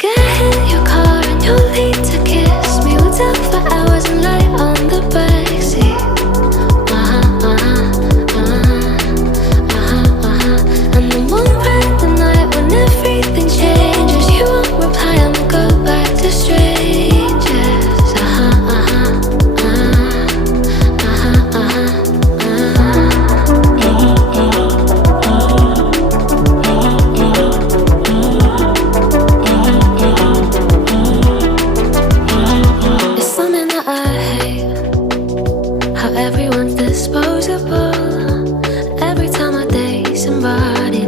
get in your car and you'll need to kiss me. We'll talk for hours and lie on the backseat. And then won't pack the night when everything changes. You won't reply and we'll go back to strangers. It's something that I hate, how everyone's disposable. Every time I date somebody